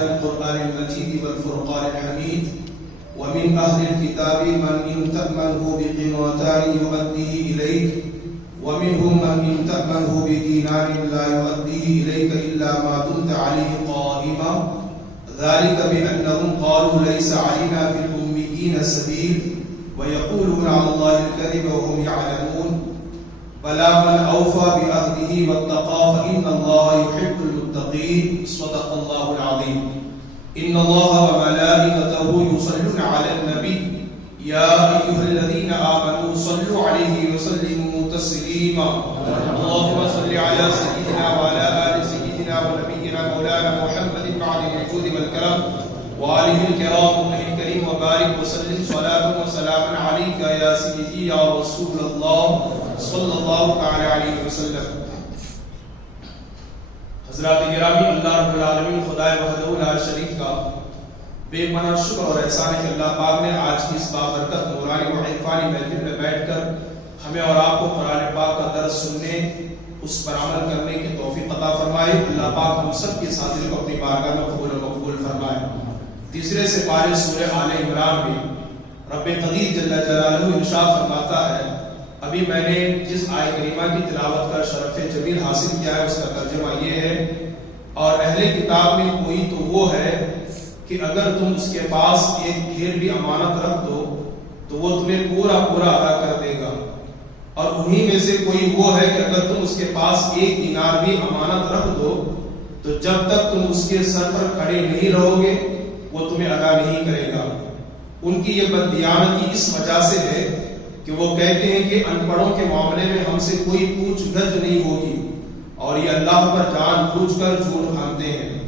آيات القرآن المجيد والفرقان الحميد ومن أهل الكتاب من إن تأمنه بقنطار يؤديه إليك ومنهم من إن تأمنه بدينار لا يؤديه إليك إلا ما دمت عليه قائما ذلك بأنهم قالوا ليس علينا في الأميين سبيل ويقولون على الله الكذب وهم يعلمون بلى من أوفى بعهده واتقى فإن الله يحب المتقين صدق الله العظيم إن الله وملائكته يصلون على النبي يا أيها الذين آمنوا صلوا عليه وسلموا تسليما اللهم صل على سيدنا وعلى آل سيدنا ونبينا مولانا محمد بعد الوجود والكرم وآله الكرام ومن الكريم وبارك وسلم صلاة وسلاما عليك يا سيدي يا رسول الله صلی اللہ تعالی علیہ وسلم. حضرات گرامی، اللہ رب العالمین خدائے وحدہ لا شریک کا بے پناہ شکر اور احسان ہے کہ اللہ پاک نے آج کی اس بابرکت نورانی و عرفانی محفل میں بیٹھ کر ہمیں اور آپ کو قرآن پاک کا درس سننے، اس پر عمل کرنے کی توفیق عطا فرمائے. اللہ پاک ہم سب کی حاضری کو اپنی بارگاہ میں قبول و مقبول فرمائے. تیسرے سپارے سورہ آل عمران میں رب قدیر جل جلالہ ارشاد فرماتا ہے، ابھی میں نے جس آیت کریمہ کی تلاوت کا شرف جمیل حاصل کیا ہے اس کا ترجمہ یہ ہے، اور اہل کتاب میں کوئی تو وہ ہے کہ اگر تم اس کے پاس ایک ڈھیر بھی امانت رکھ دو تو وہ تمہیں پورا پورا ادا کر دے گا، اور انہی میں سے کوئی وہ ہے کہ اگر تم اس کے پاس ایک دینار بھی امانت رکھ دو تو جب تک تم اس کے سر پر کھڑے نہیں رہو گے وہ تمہیں ادا نہیں کرے گا. ان کی یہ بددیانتی اس وجہ سے ہے کہ وہ کہتے ہیں کہ ان پڑھوں کے معاملے میں ہم سے کوئی پوچھ گچھ نہیں ہوگی، اور یہ اللہ پر جان بوجھ کر جھوٹ کھاتے ہیں.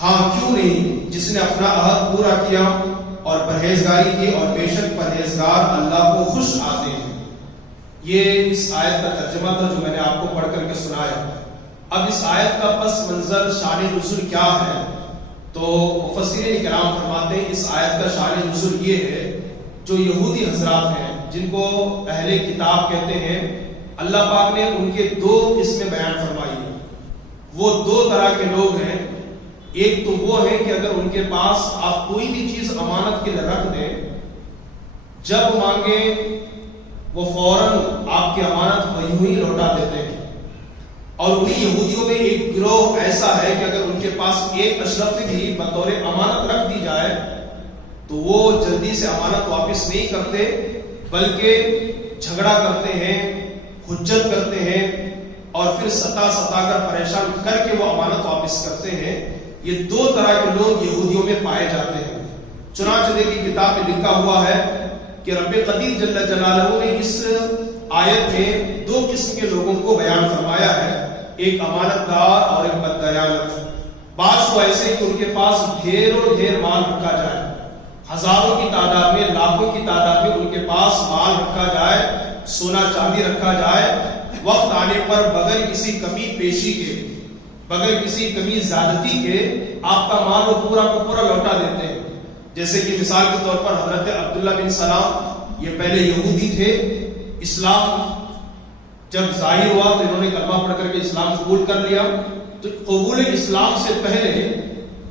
ہاں کیوں نہیں، جس نے اپنا عہد پورا کیا اور پرہیزگاری کی، اور بے شک پرہیزگار اللہ کو خوش آتے ہیں. یہ اس آیت کا ترجمہ تھا جو میں نے آپ کو پڑھ کر کے سنایا. اب اس آیت کا پس منظر شان نزول کیا ہے تو مفسرین کرام فرماتے ہیں اس آیت کا شان نزول یہ ہے، جو یہودی حضرات ہیں جن کو اہل کتاب کہتے ہیں، اللہ پاک نے ان کے دو قسمیں بیان فرمائی ہیں. وہ دو طرح کے لوگ ہیں. ایک تو وہ ہے کہ اگر ان کے پاس آپ کوئی بھی چیز امانت کے لیے رکھ دیں، جب مانگیں وہ فوراً آپ کی امانت یوں ہی لوٹا دیتے ہیں. اور انہی یہودیوں میں ایک گروہ ایسا ہے کہ اگر ان کے پاس ایک اشرفی بھی بطور امانت رکھ دی جائے تو وہ جلدی سے امانت واپس نہیں کرتے، بلکہ جھگڑا کرتے ہیں، حجت کرتے ہیں، اور پھر ستا کر پریشان کر کے وہ امانت واپس کرتے ہیں. یہ دو طرح کے لوگ یہودیوں میں پائے جاتے ہیں. چنانچہ کی کتاب میں لکھا ہوا ہے کہ رب قدیر جل جلالہ نے اس آیت میں دو قسم کے لوگوں کو بیان فرمایا ہے، ایک امانت دار اور ایک بددیانت. بعض تو ایسے کہ ان کے پاس ڈھیر مال رکھا جائے، ہزاروں کی تعداد میں، لاکھوں کی تعداد میں ان کے پاس مال رکھا جائے، سونا چاندی رکھا جائے، وقت آنے پر بغیر کسی کمی پیشی کے، بغیر کسی کمی زیادتی کے آپ کا مال وہ پورا کو پورا لوٹا دیتے ہیں. جیسے کہ مثال کے طور پر حضرت عبداللہ بن سلام، یہ پہلے یہودی تھے. اسلام جب ظاہر ہوا تو انہوں نے کلمہ پڑھ کر کے اسلام قبول کر لیا. تو قبول اسلام سے پہلے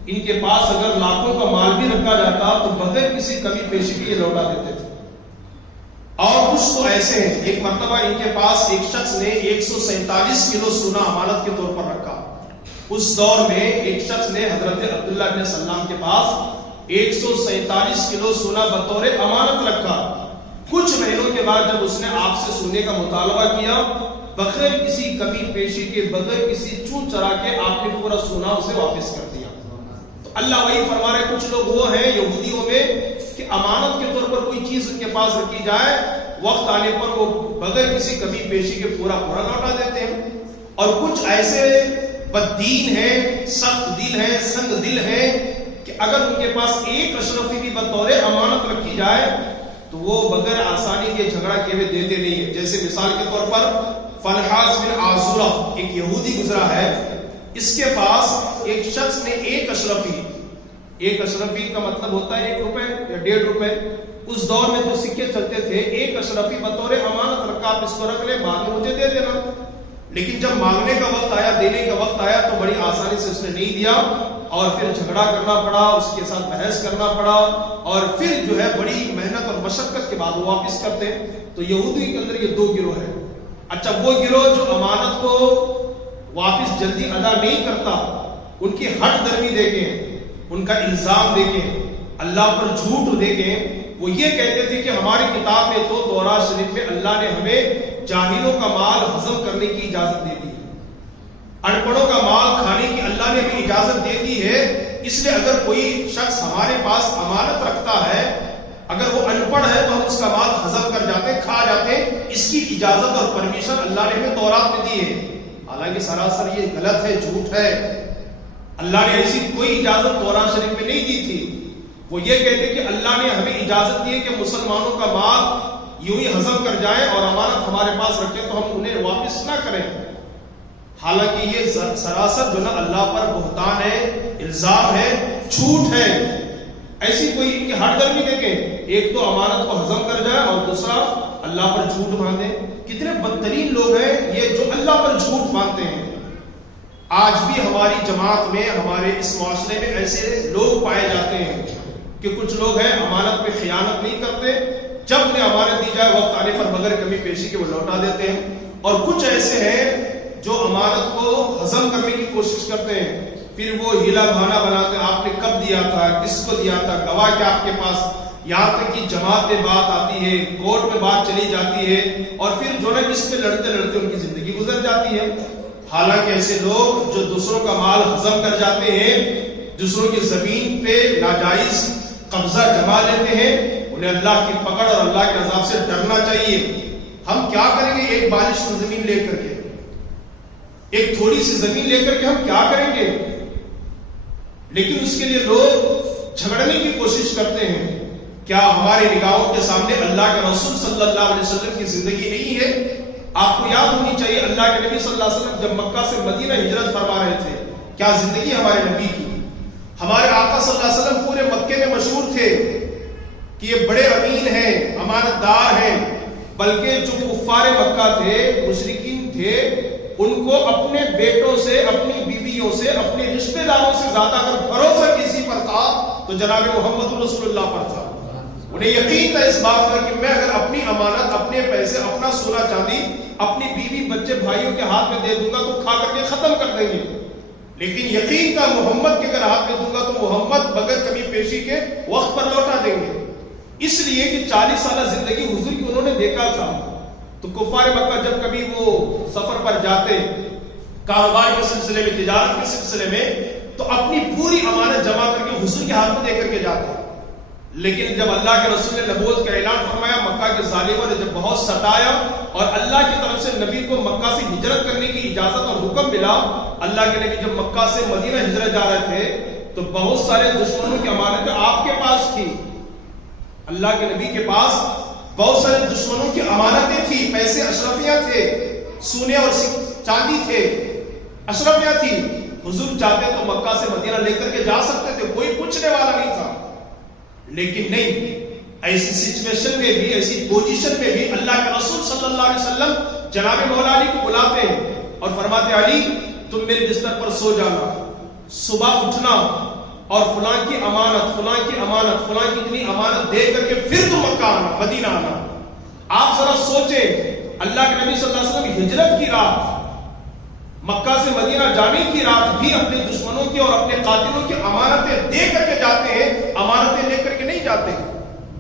ان کے پاس اگر لاکھوں کا مال بھی رکھا جاتا تو بغیر کسی کمی پیشی کے لوٹا دیتے تھے. اور کچھ تو ایسے ہیں، ایک مرتبہ ان کے پاس ایک شخص نے 147 کلو سونا امانت کے طور پر رکھا. اس دور میں ایک شخص نے حضرت عبداللہ بن سلام کے پاس 147 کلو سونا بطور امانت رکھا. کچھ مہینوں کے بعد جب اس نے آپ سے سونے کا مطالبہ کیا، بغیر کسی کمی پیشی کے، بغیر کسی چون چرا کے آپ نے پورا سونا اسے واپس کر دیا. تو اللہ وہی فرما رہے کچھ لوگ وہ ہیں یہودیوں میں کہ امانت کے طور پر کوئی چیز ان کے پاس رکھی جائے، وقت آنے پر وہ بغیر کسی کمی پیشی کے پورا لوٹا دیتے ہیں. اور کچھ ایسے بددین ہیں، سخت دل ہیں، سنگ دل ہیں کہ اگر ان کے پاس ایک اشرفی بھی بطور امانت رکھی جائے تو وہ بغیر آسانی کے جھگڑا کیے ہوئے دیتے نہیں ہیں. جیسے مثال کے طور پر فنحاس بن عازورہ ایک یہودی گزرا ہے، اس کے پاس ایک شخص نے ایک اشرفی کا مطلب ہوتا ہے 1 روپے یا 1.5 روپے. اس دور میں جو سکے چلتے تھے، ایک اشرفی بطور امانت رکھا، آپ اس کو رکھ لیں، بعد میں مجھے دے دینا. لیکن جب مانگنے کا وقت آیا، دینے کا وقت آیا تو بڑی آسانی سے اس نے نہیں دیا. اور پھر جھگڑا کرنا پڑا، اس کے ساتھ بحث کرنا پڑا، اور پھر جو ہے بڑی محنت اور مشقت کے بعد وہ واپس کرتے ہیں۔ تو یہودی کے اندر یہ دو گروہ ہیں۔ اچھا، وہ گروہ جو امانت کو واپس جلدی ادا نہیں کرتا، ان کی ہٹ درمی دیکھیں، ان کا الزام دیکھیں، اللہ پر جھوٹ دیکھیں۔ وہ یہ کہتے تھے کہ ہماری کتاب میں تو تورات شریف میں اللہ نے ہمیں جاہلوں کا مال ہضم کرنے کی اجازت دے دی ہے، ان پڑھوں کا مال کھانے کی اللہ نے ہمیں اجازت دے دی ہے، اس لیے اگر کوئی شخص ہمارے پاس امانت رکھتا ہے، اگر وہ ان پڑھ ہے تو ہم اس کا مال ہضم کر جاتے ہیں، کھا جاتے ہیں، اس کی اجازت اور پرمیشن اللہ نے ہمیں تورات میں دی ہے۔ حالانکہ سراسر یہ غلط ہے، جھوٹ ہے، اللہ نے ایسی کوئی اجازت تورات شریف میں نہیں دی تھی۔ وہ یہ کہتے کہ اللہ نے ہمیں اجازت دی ہے کہ مسلمانوں کا مال یوں ہی ہضم کر جائے اور امانت ہمارے پاس رکھے تو ہم انہیں واپس نہ کریں۔ حالانکہ یہ سراسر جو نا اللہ پر بہتان ہے، الزام ہے، جھوٹ ہے۔ ایسی کوئی ان کی ہٹ درمی دیکھیں، ایک تو امانت کو ہضم کر جائے اور دوسرا اللہ پر جھوٹ باندھے۔ کتنے بدترین لوگ ہیں یہ جو اللہ پر جھوٹ باندھتے ہیں۔ آج بھی ہماری جماعت میں، ہمارے اس معاشرے میں ایسے لوگ پائے جاتے ہیں کہ کچھ لوگ ہیں امانت میں خیانت نہیں کرتے، جب انہیں امانت دی جائے وقت آنے پر بغیر کمی پیشی کے وہ لوٹا دیتے ہیں، اور کچھ ایسے ہیں جو امانت کو ہضم کرنے کی کوشش کرتے ہیں، پھر وہ ہیلا بہانا بناتے ہیں، آپ نے کب دیا تھا، کس کو دیا تھا، گواہ کیا آپ کے پاس، یہاں تک کہ جماعت میں بات آتی ہے، کورٹ میں بات چلی جاتی ہے، اور پھر جو ہے اس پہ لڑتے لڑتے ان کی زندگی گزر جاتی ہے۔ حالانکہ ایسے لوگ جو دوسروں کا مال ہضم کر جاتے ہیں، دوسروں کی زمین پہ ناجائز قبضہ جما لیتے ہیں، انہیں اللہ کی پکڑ اور اللہ کے عذاب سے ڈرنا چاہیے۔ ہم کیا کریں گے ایک بالش زمین لے کر کے، ایک تھوڑی سی زمین لے کر کے ہم کیا کریں گے؟ لیکن اس کے لیے لوگ جھگڑنے کی کوشش کرتے ہیں۔ کیا ہماری نگاہوں کے سامنے اللہ کے رسول صلی اللہ علیہ وسلم کی زندگی نہیں ہے؟ آپ کو یاد ہونی چاہیے اللہ کے نبی صلی اللہ علیہ وسلم جب مکہ سے مدینہ ہجرت فرما رہے تھے، کیا زندگی ہمارے نبی کی؟ ہمارے آقا صلی اللہ علیہ وسلم پورے مکے میں مشہور تھے کہ یہ بڑے امین ہیں، امانت دار ہیں، بلکہ جو کفار مکہ تھے، مشرکین تھے، ان کو اپنے بیٹوں سے، اپنی بیویوں سے، اپنے رشتہ داروں سے زیادہ اگر بھروسہ کسی پر تھا تو جناب محمد رسول اللہ پر تھا۔ انہیں یقین تھا اس بات پر کہ میں اگر اپنی امانت، اپنے پیسے، اپنا سونا چاندی اپنی بیوی بچے بھائیوں کے ہاتھ میں دے دوں گا تو کھا کر کے ختم کر دیں گے، لیکن یقین تھا محمد کے اگر ہاتھ میں دوں گا تو محمد بغیر کمی پیشی کے وقت پر لوٹا دیں گے۔ اس لیے کہ 40 سالہ زندگی حضور کی انہوں نے دیکھا تھا، تو کفار مکہ جب کبھی وہ سفر پر جاتے کاروبار کے سلسلے میں، تجارت کے سلسلے میں، تو اپنی پوری امانت جمع کر کے حضور کے ہاتھ میں دے کر کے جاتے۔ لیکن جب اللہ کے رسول نے نبوت کا اعلان فرمایا، مکہ کے ظالموں نے جب بہت ستایا اور اللہ کی طرف سے نبی کو مکہ سے ہجرت کرنے کی اجازت اور حکم ملا، اللہ کے نبی جب مکہ سے مدینہ ہجرت جا رہے تھے تو بہت سارے دشمنوں کی امانتیں آپ کے پاس تھی۔ اللہ کے نبی کے پاس بہت سارے دشمنوں کی امانتیں تھی، پیسے اشرفیاں تھے، سونے اور چاندی تھے، اشرفیاں تھی۔ حضور چاہتے تو مکہ سے مدینہ لے کر کے جا سکتے تھے، کوئی پوچھنے والا نہیں تھا، لیکن نہیں، ایسی سچویشن میں بھی، ایسی پوزیشن میں بھی اللہ کے رسول صلی اللہ علیہ وسلم جناب مولا علی کو بلاتے ہیں اور فرماتے علی تم میرے بستر پر سو جانا، صبح اٹھنا اور فلاں کی امانت، فلاں کی امانت، فلاں کی اتنی امانت دے کر کے پھر تم مکہ آنا، مدینہ آنا۔ آپ ذرا سوچیں، اللہ کے نبی صلی اللہ علیہ وسلم ہجرت کی رات، مکہ سے مدینہ جانے کی رات بھی اپنے دشمنوں کی اور اپنے قاتلوں کی امانتیں دے کر کے جاتے ہیں، امانتیں لے کر کے نہیں جاتے۔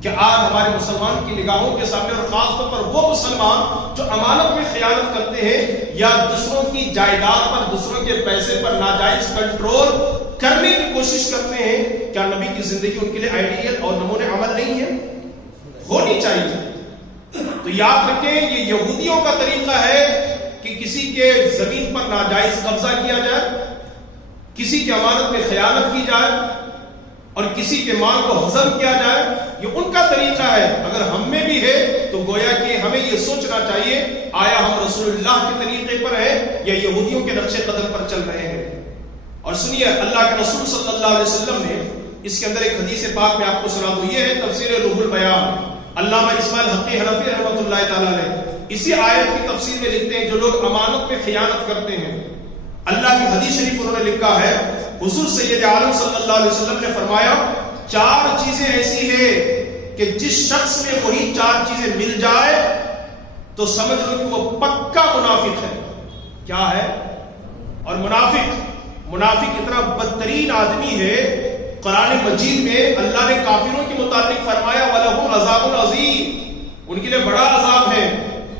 کہ آج ہمارے مسلمان کی نگاہوں کے سامنے اور خاص طور پر وہ مسلمان جو امانت میں خیانت کرتے ہیں یا دوسروں کی جائیداد پر، دوسروں کے پیسے پر ناجائز کنٹرول کرنے کی کوشش کرتے ہیں، کیا نبی کی زندگی ان کے لیے آئیڈیل اور نمونے عمل نہیں ہے؟ ہونی چاہیے۔ تو یاد رکھیں یہ یہودیوں کا طریقہ ہے کہ کسی کے زمین پر ناجائز قبضہ کیا جائے، کسی کی امانت میں خیانت کی جائے اور کسی کے مال کو ہضم کیا جائے، یہ ان کا طریقہ ہے۔ اگر ہم میں بھی ہے تو گویا کہ ہمیں یہ سوچنا چاہیے آیا ہم رسول اللہ کے طریقے پر ہیں یا یہودیوں کے نقش قدم پر چل رہے ہیں۔ اور سنیے اللہ کے رسول صلی اللہ علیہ وسلم نے اس کے اندر ایک حدیث پاک میں آپ کو سنا دوں، یہ ہے تفسیر روح البیان، علامہ اسماعیل حقی حنفی رحمۃ اللہ تعالی علیہ اسی آیت کی تفسیر میں لکھتے ہیں جو لوگ امانت میں خیانت کرتے ہیں اللہ کی حدیث شریف انہوں نے لکھا ہے، حضور سید عالم صلی اللہ علیہ وسلم نے فرمایا 4 چیزیں ایسی ہیں کہ جس شخص میں وہی 4 چیزیں مل جائے تو سمجھ لو کہ وہ پکا منافق ہے۔ کیا ہے؟ اور منافق اتنا بدترین آدمی ہے، قرآن مجید میں اللہ نے کافروں کے متعلق فرمایا وَلَهُمْ عَذَابٌ عَظِيمٌ، ان کے لیے بڑا عذاب ہے،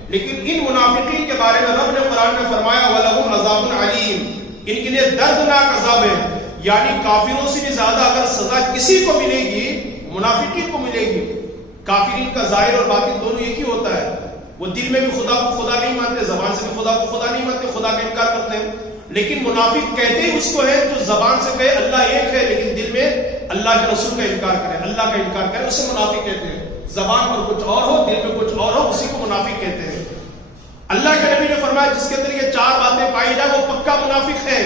لیکن ان منافقین کے بارے میں رب نے قرآن میں فرمایا وَلَهُمْ عَذَابٌ عَلِيمٌ، ان کے لیے دردناک عذاب ہے۔ یعنی کافروں سے بھی زیادہ اگر سزا کسی کو ملے گی منافقین کو ملے گی۔ کافرین کا ظاہر اور باطن دونوں ایک ہی ہوتا ہے، وہ دل میں بھی خدا کو خدا نہیں مانتے، زبان سے بھی خدا کو خدا نہیں مانتے، خدا کا انکار کرتے ہیں، لیکن منافق کہتے ہی اس کو ہے جو زبان سے کہے اللہ ایک ہے لیکن دل میں اللہ کے رسول کا انکار کرے، اللہ کا انکار کرے، اسے منافق کہتے ہیں۔ زبان پر کچھ اور ہو دل میں کچھ اور ہو، اسی کو منافق کہتے ہیں۔ اللہ کے نبی نے فرمایا جس کے اندر یہ 4 باتیں پائی جائے وہ پکا منافق ہے۔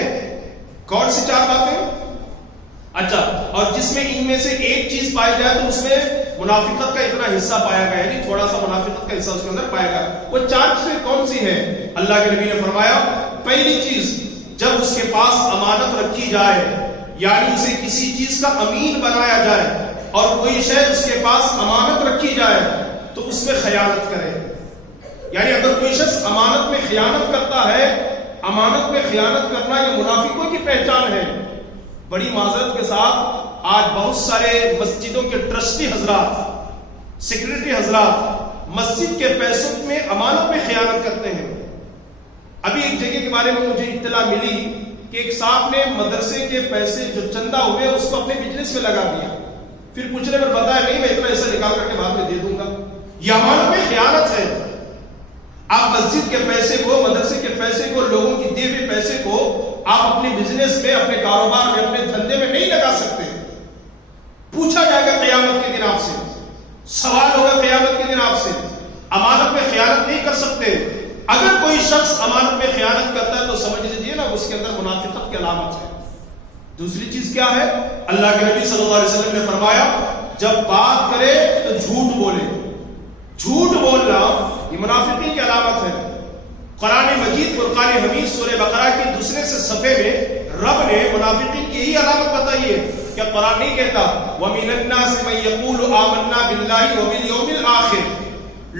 کون سی 4 باتیں؟ اچھا، اور جس میں ان میں سے ایک چیز پائی جائے تو اس میں منافقت کا اتنا حصہ پایا گیا، یعنی تھوڑا سا منافقت کا حصہ اس کے اندر پایا گیا۔ وہ 4 چیزیں کون سی ہیں؟ اللہ کے نبی نے فرمایا پہلی چیز، جب اس کے پاس امانت رکھی جائے، یعنی اسے کسی چیز کا امین بنایا جائے اور کوئی شے اس کے پاس امانت رکھی جائے تو اس میں خیانت کرے۔ یعنی اگر کوئی شخص امانت میں خیانت کرتا ہے، امانت میں خیانت کرنا یہ منافقوں کی پہچان ہے۔ بڑی معذرت کے ساتھ آج بہت سارے مسجدوں کے ٹرسٹی حضرات، سیکرٹری حضرات مسجد کے پیسوں میں امانت میں خیانت کرتے ہیں۔ ابھی ایک جگہ کے بارے میں مجھے اطلاع ملی کہ ایک صاحب نے مدرسے کے پیسے جو چندہ ہوئے اس کو اپنے بزنس میں لگا دیا، پھر پوچھنے پر بتایا نہیں میں اتنا ایسا نکال کر کے بعد میں دے دوں گا۔ یہ امانت میں خیانت ہے۔ آپ مسجد کے پیسے کو، مدرسے کے پیسے کو، لوگوں کی دیے ہوئے پیسے کو آپ اپنے بزنس میں، اپنے کاروبار میں، اپنے دھندے میں نہیں لگا سکتے۔ پوچھا جائے گا قیامت کے دن آپ سے، سوال ہوگا قیامت کے دن آپ سے۔ امانت میں خیانت نہیں کر سکتے۔ اگر کوئی شخص امانت میں خیانت کرتا ہے تو سمجھ لیجیے نا اس کے اندر منافقت کی علامت ہے۔ دوسری چیز کیا ہے؟ اللہ کے نبی صلی اللہ علیہ وسلم نے فرمایا جب بات کرے تو جھوٹ بولے۔ جھوٹ بولنا یہ منافقین کی علامت ہے۔ قرآن مجید فرقان حمید سورہ بقرہ کی دوسرے سے صفحے میں رب نے منافقین کی یہی علامت بتائی ہے۔ کیا قرآن نہیں کہتا وَمِنَ النَّاسِ مَن يَقُولُ آمَنَّا بِاللَّهِ وَبِالْيَوْمِ الْآخِرِ؟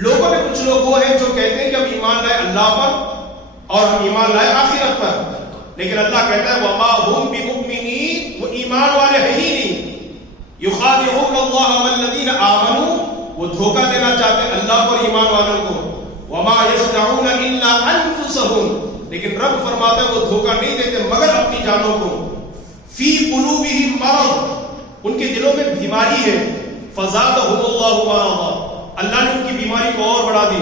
لوگوں میں کچھ لوگ وہ ہیں جو کہتے ہیں کہ ہم ایمان لائے اللہ پر اور ہم ایمان لائے آخرت پر، لیکن اللہ کہتا ہے وَمَا هُمْ بِمُؤْمِنِينَ، وہ ایمان والے ہیں ہی نہیں۔ يُخَادِعُونَ اللَّهَ وَالَّذِينَ آمَنُوا، وہ دھوکہ دینا چاہتے ہیں اللہ اور ایمان والوں کو۔ وَمَا يَخْدَعُونَ إِلَّا أَنفُسَهُمْ، لیکن رب فرماتا ہے وہ دھوکہ نہیں دیتے مگر اپنی جانوں کو۔ فِي قُلُوبِهِم مَرَضٌ، ان کے دلوں میں بیماری ہے۔ فَزَادَهُمُ اللَّهُ مَرَضًا، اللہ نے ان کی بیماری کو اور بڑھا دی۔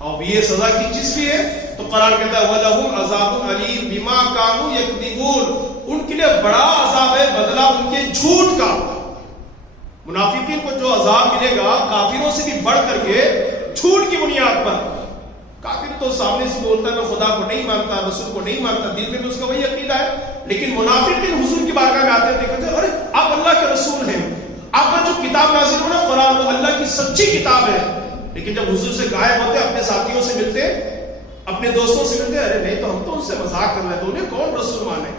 اب یہ سزا کی چیز بھی ہے تو قرآن کہتا ہے وَلَهُمْ عَذَابٌ عَلِيمٌ بِمَا كَانُوا يَكْذِبُونَ، ان کے لیے بڑا عذاب ہے، بدلہ ان کے جھوٹ کا۔ منافقین کو جو عذاب ملے گا کافروں سے بھی بڑھ کر کے جھوٹ کی بنیاد پر۔ کافر تو سامنے سے بولتا ہے میں خدا کو نہیں مانتا، رسول کو نہیں مانتا، دل میں بھی اس کا وہی عقیدہ ہے، لیکن منافقین حضور کی بارگاہ میں آتے تھے کہتے ہیں ارے آپ اللہ کے رسول ہیں، آپ کا جو کتاب نازل ہونا قرآن وہ اللہ کی سچی کتاب ہے، لیکن جب حضور سے غائب ہوتے، اپنے ساتھیوں سے ملتے، اپنے دوستوں سے ملتے، ارے نہیں تو ہم تو ان سے مذاق کر رہے تھے، انہیں کون رسول مانے،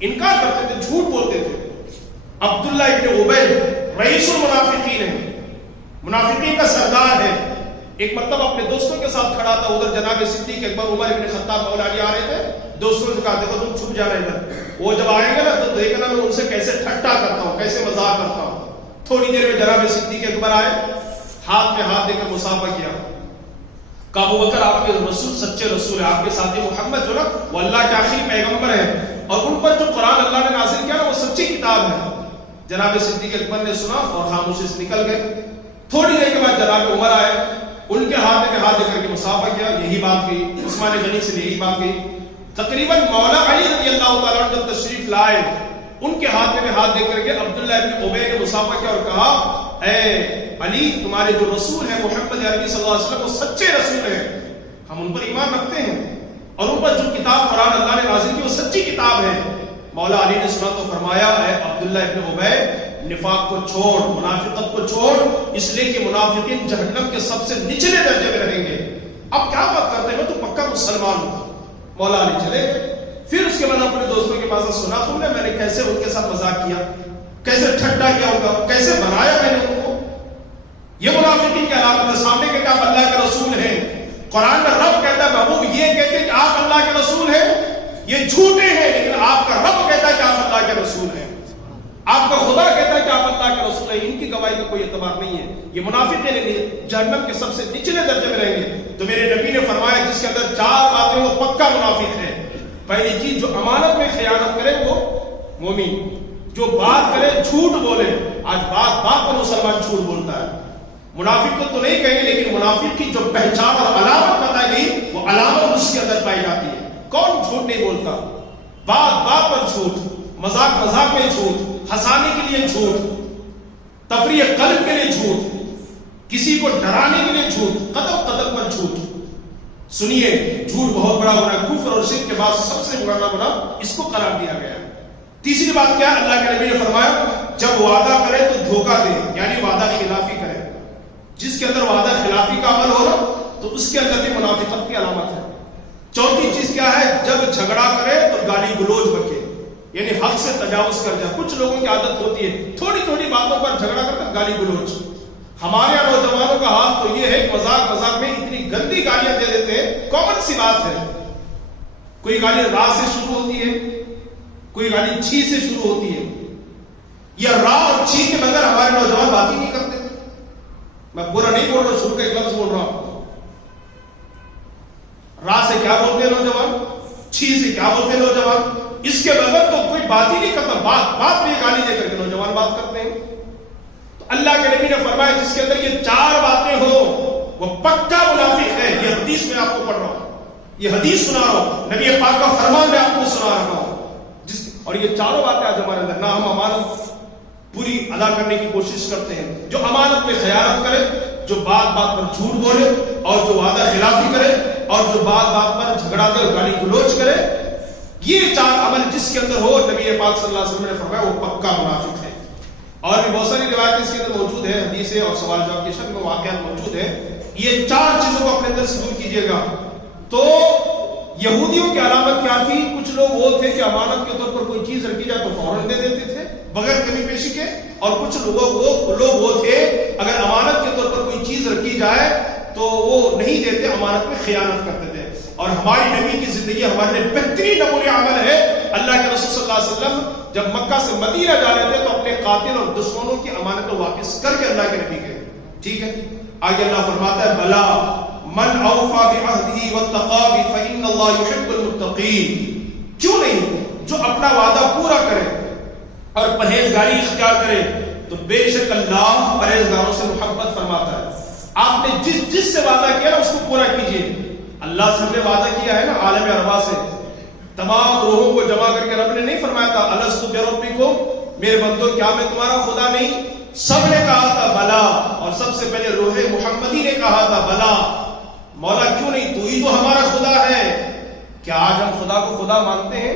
انکار کرتے تھے، جھوٹ بولتے تھے۔ عبداللہ ابن ابی رئیس المنافقین ہے، منافقین کا سردار ہے، ایک مرتبہ اپنے دوستوں کے ساتھ کھڑا تھا، ادھر جناب صدیق اکبر عمر ابن خطاب مولا علی آ رہے تھے، دوستوں سے کہا دیکھو تم چھپ جانا ادھر، وہ جب آئیں گے نا تو دیکھنا میں ان سے کیسے ٹھٹا کرتا ہوں، کیسے مذاق کرتا ہوں۔ تھوڑی دیر میں جناب صدیق اکبر آئے، ہاتھ میں ہاتھ دے کر مصافحہ کیا، کہا ابو بکر آپ کے رسول سچے رسول ہیں، آپ کے ساتھی محمد جو نا وہ اللہ کے آخری پیغمبر ہیں اور ان پر جو قرآن اللہ نے نازل کیا نا وہ سچی کتاب ہے۔ جناب صدیق اکبر نے سنا اور خاموشی سے نکل گئے۔ تھوڑی دیر کے بعد جناب عمر آئے، ان کے ہاتھ میں ہاتھ دے کر کے مصافحہ کیا، یہی بات گئی، عثمان غنی سے یہی بات گئی۔ تقریباً مولا علی رضی اللہ تعالیٰ عنہ جب تشریف لائے، ان کے ہاتھ میں ہاتھ دے کر کے عبداللہ ابن ابی نے مصافحہ کیا اور کہا اے علی تمہارے جو رسول ہیں محمد عربی صلی اللہ علیہ وسلم وہ سچے رسول ہیں، ہم ان پر ایمان رکھتے ہیں اور ان پر جو کتاب قرآن اللہ نے نازل کی وہ سچی کتاب ہے۔ مولا علی نے سنا تو فرمایا اے عبداللہ ابن ابی نفاق کو چھوڑ، منافقت کو چھوڑ، اس لیے کہ منافقین جہنم کے سب سے نچلے درجے میں رہیں گے۔ اب کیا بات کرتے ہیں، میں تو پکا مسلمان ہوں۔ مولا علی چلے گئے، پھر اس کے بعد اپنے دوستوں کے پاس سنا تم نے میں نے کیسے ان کے ساتھ مذاق کیا، کیسے ٹھٹا کیا ہوگا، کیسے بنایا میں نے ان کو. یہ منافقین کے علامت ہے. سامنے کے کہ آپ اللہ کے رسول ہیں. قرآن میں رب کہتا ہے محبوب یہ کہتے ہیں کہ آپ اللہ کے رسول ہیں، یہ جھوٹے ہیں، لیکن آپ کا رب کہتا ہے کہ آپ اللہ کے رسول ہیں. آپ کا خدا کہتا ہے کہ آپ اللہ کے رسول ہیں. ان کی گواہی کا کوئی اعتبار نہیں ہے. یہ منافق جہنم کے سب سے نچلے درجے میں رہیں گے. تو میرے نبی نے فرمایا جس کے اندر 4 باتیں وہ پکا منافق ہے. پہلی چیز، جو امانت میں خیانت کرے وہ مومن، جو بات کرے جھوٹ بولے. آج بات پر مسلمان جھوٹ بولتا ہے. منافق تو نہیں کہیں گے، لیکن منافق کی جو پہچان اور علامت بتائی گئی وہ علامت اس کے اندر پائی جاتی ہے. کون جھوٹ نہیں بولتا؟ بات پر جھوٹ، مذاق میں جھوٹ، ہنسانے کے لیے جھوٹ، تفریح قلب کے لیے جھوٹ، کسی کو ڈرانے کے لیے جھوٹ، قدم پر جھوٹ. سنیے، جھوٹ بہت بڑا گناہ، کفر اور شرک کے بعد سب سے بڑا گناہ اس کو قرار دیا گیا. تیسری بات کیا؟ اللہ کے نبی نے فرمایا جب وعدہ کرے تو دھوکہ دے، یعنی وعدہ خلافی کرے. جس کے اندر وعدہ خلافی کا عمل ہو رہا تو اس کے اندر بھی منافقت کی علامت ہے. چوتھی چیز کیا ہے؟ جب جھگڑا کرے تو گالی گلوچ بکے، یعنی حق سے تجاوز کر جائے. کچھ لوگوں کی عادت ہوتی ہے تھوڑی باتوں پر جھگڑا کرتے گالی گلوچ. ہمارے یہاں نوجوانوں کا حال تو یہ ہے کہ مذاق میں اتنی گندی گالیاں دے دیتے ہیں. کامن سی بات ہے، کوئی گالی را سے شروع ہوتی ہے، کوئی گالی چھی سے شروع ہوتی ہے. یا را اور چھی کے بغیر ہمارے نوجوان بات ہی نہیں کرتے. میں برا نہیں بول رہا، شروع کا ایک لفظ بول رہا ہوں. را سے کیا بولتے ہیں نوجوان، چھی سے کیا بولتے ہیں نوجوان. اس کے بغیر تو کوئی بات ہی نہیں کرتا. بات میں گالی دے کر کے نوجوان بات کرتے ہیں. تو اللہ کے نبی نے فرمایا جس کے اندر یہ 4 باتیں ہو وہ پکا منافق ہے. یہ حدیث میں آپ کو پڑھ رہا ہوں، یہ حدیث سنا رہا ہوں، نبی پاک کا فرمان میں آپ کو سنا رہا ہوں. اور یہ 4 باتیں آج ہمارے اندر، نہ ہم امانت پوری ادا کرنے کی کوشش کرتے ہیں. جو امانت میں خیانت کرے، جو بات پر جھوٹ بولے، اور جو وعدہ خلافی کرے، اور جو بات پر جھگڑا کر گالی گلوچ کرے. یہ 4 عمل جس کے اندر ہو، نبی پاک صلی اللہ علیہ وسلم نے فرمایا وہ پکا منافق ہے. اور بھی بہت ساری روایتیں اس کے اندر موجود ہیں، حدیثیں اور سوال جواب کی شکل میں واقعات موجود ہیں. یہ 4 چیزوں کو اپنے اندر سے دور کیجیے گا. تو یہودیوں کی علامت کیا تھی؟ کچھ لوگ وہ تھے کہ امانت کے طور پر کوئی چیز رکھی جائے تو فوراً دے دیتے تھے بغیر کمی پیشی کے. اور کچھ لوگ وہ تھے اگر امانت کے طور پر کوئی چیز رکھی جائے تو وہ نہیں دیتے، امانت میں خیانت کرتے تھے. اور ہماری نبی کی زندگی ہمارے لیے بہترین نمونہ عمل ہے. اللہ کے رسول صلی اللہ علیہ وسلم جب مکہ سے مدینہ جا رہے تھے تو اپنے قاتل اور دشمنوں کی امانت کو واپس کر کے اللہ کے نبی گئے. ٹھیک ہے، آگے اللہ فرماتا ہے بلا من اوفى بعهده واتقى فان الله يحب المتقين. کیوں نہیں؟ جو اپنا وعدہ پورا کرے اور پرہیزگاری اختیار کرے تو بے شک اللہ پرہیزگاروں سے محبت فرماتا ہے. آپ نے جس سے وعدہ کیا نا اس کو پورا کیجیے. اللہ سے ہم نے وعدہ کیا ہے نا عالم ارواح سے، تمام روحوں کو جمع کر کے رب نے نہیں فرمایا تھا الستو بربکم، میرے بندو کیا میں تمہارا خدا نہیں؟ سب نے کہا تھا بلا، اور سب سے پہلے روح محمدی نے کہا تھا بلا. مولا کیوں نہیں، تو ہی تو ہمارا خدا ہے. کیا آج ہم خدا کو خدا مانتے ہیں؟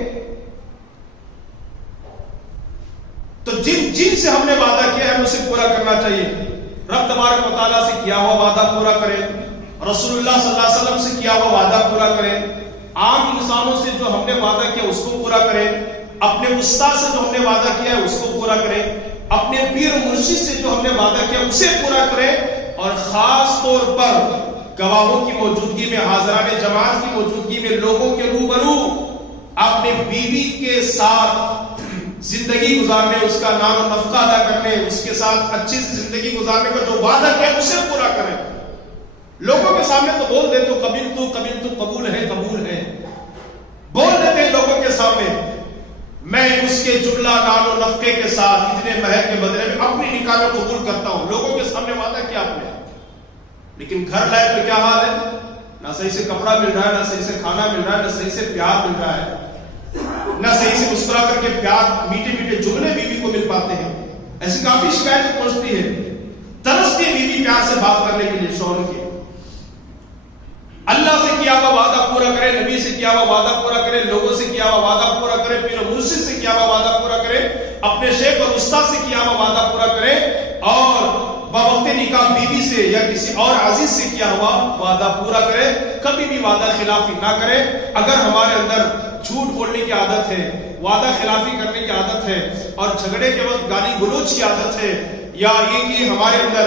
تو جن سے ہم نے وعدہ کیا ہے ہمیں اسے پورا کرنا چاہیے. رب تبارک و تعالیٰ سے کیا ہوا وعدہ پورا کریں، رسول اللہ صلی اللہ علیہ وسلم سے کیا ہوا وعدہ پورا کریں، عام انسانوں سے جو ہم نے وعدہ کیا اس کو پورا کریں، اپنے استاد سے جو ہم نے وعدہ کیا ہے اس کو پورا کریں، اپنے پیر مرشد سے جو ہم نے وعدہ کیا اسے پورا کریں. اور خاص طور پر گواہوں کی موجودگی میں، حاضران جماعت کی موجودگی میں، لوگوں کے روبرو اپنے بیوی کے ساتھ زندگی گزارنے، اس کا نام و نفقہ ادا کرنے، اس کے ساتھ اچھی زندگی گزارنے کا جو وعدہ کیا اسے پورا کریں. لوگوں کے سامنے تو بول دیتے قبیل تو قبول ہے بول دیتے ہیں لوگوں کے سامنے میں اس کے جملہ نام و نفقے کے ساتھ اتنے مہر کے بدلے میں اپنی نکاح میں قبول کرتا ہوں. لوگوں کے سامنے وعدہ کیا آپ نے، لیکن گھر لائے تو کیا حال ہے؟ نہ صحیح سے کپڑا مل رہا ہے، نہ صحیح سے کھانا مل رہا ہے، نہ صحیح سے پیار مل رہا ہے، نہ صحیح سے مسکرا کر کے پیار میٹھے جملے بیوی کو مل پاتے ہیں. ایسی کافی شکایت پہنچتی ہے. ترستی بیوی پیار سے بات کرنے کے لیے شوہر کے. اللہ سے کیا ہوا وعدہ پورا کرے، نبی سے کیا ہوا وعدہ پورا کرے، لوگوں سے کیا ہوا وعدہ پورا کرے، پیر و مرشد سے کیا ہوا وعدہ پورا کرے، اپنے شیخ اور استاد سے کیا ہوا وعدہ پورا کرے، اور بوقت نکاح بیوی سے یا کسی اور عزیز سے کیا ہوا وعدہ پورا کرے، کبھی بھی وعدہ خلافی نہ کرے۔ اگر ہمارے اندر جھوٹ بولنے کی عادت ہے، وعدہ خلافی کرنے کی عادت ہے، اور جھگڑے کے وقت گالی گلوچ کی عادت ہے، یا یہ کہ ہمارے اندر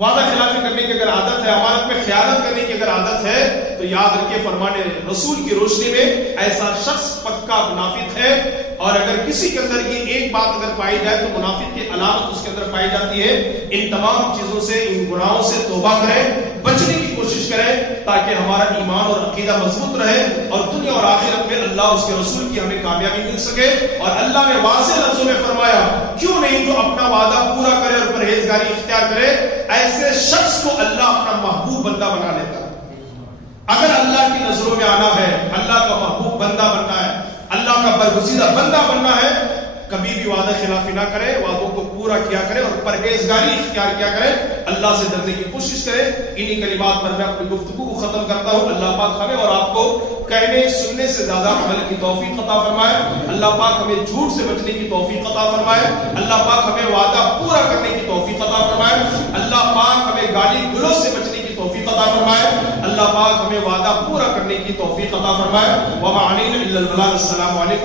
وعدہ خلافی کرنے کی اگر عادت ہے، امانت میں خیانت کرنے کی اگر عادت ہے، تو یاد رکھیے فرمان رسول کی روشنی میں ایسا شخص پکا منافق ہے۔ اور اگر کسی کے اندر یہ ایک بات اگر پائی جائے تو منافق کی علامت اس کے اندر پائی جاتی ہے۔ ان تمام چیزوں سے، ان گناہوں سے توبہ کریں، بچنے کی کوشش کریں، تاکہ ہمارا ایمان اور عقیدہ مضبوط رہے اور دنیا اور آخرت میں اللہ اس کے رسول کی ہمیں کامیابی مل سکے۔ اور اللہ نے واضح لفظوں میں فرمایا، کیوں نہیں جو اپنا وعدہ پورا کرے اور پرہیزگاری اختیار کرے، ایسے شخص کو اللہ اپنا محبوب بندہ بنا لیتا ہے۔ اگر اللہ کی نظروں میں آنا ہے، اللہ کا محبوب بندہ بننا ہے، اللہ کا برگزیدہ بندہ بننا ہے، کبھی بھی وعدہ خلافی نہ کرے، وعدوں کو پورا کیا کرے اور پرہیزگاری اختیار کیا کرے، اللہ سے ڈرنے کی کوشش کرے۔ انہی کلمات پر میں اپنی گفتگو کو ختم کرتا ہوں۔ اللہ پاک ہمیں اور آپ کو کہنے سننے سے زیادہ عمل کی توفیق عطا فرمائے۔ اللہ پاک ہمیں جھوٹ سے بچنے کی توفیق عطا فرمائے۔ اللہ پاک ہمیں وعدہ پورا کرنے کی توفیق عطا فرمائے۔ اللہ پاک ہمیں گالی گلوچ سے بچنے کی توفیق عطا فرمائے۔ اللہ پاک ہمیں وعدہ پورا کرنے کی توفیق عطا فرمائے۔ وما علینا الا البلاغ۔ السلام علیکم۔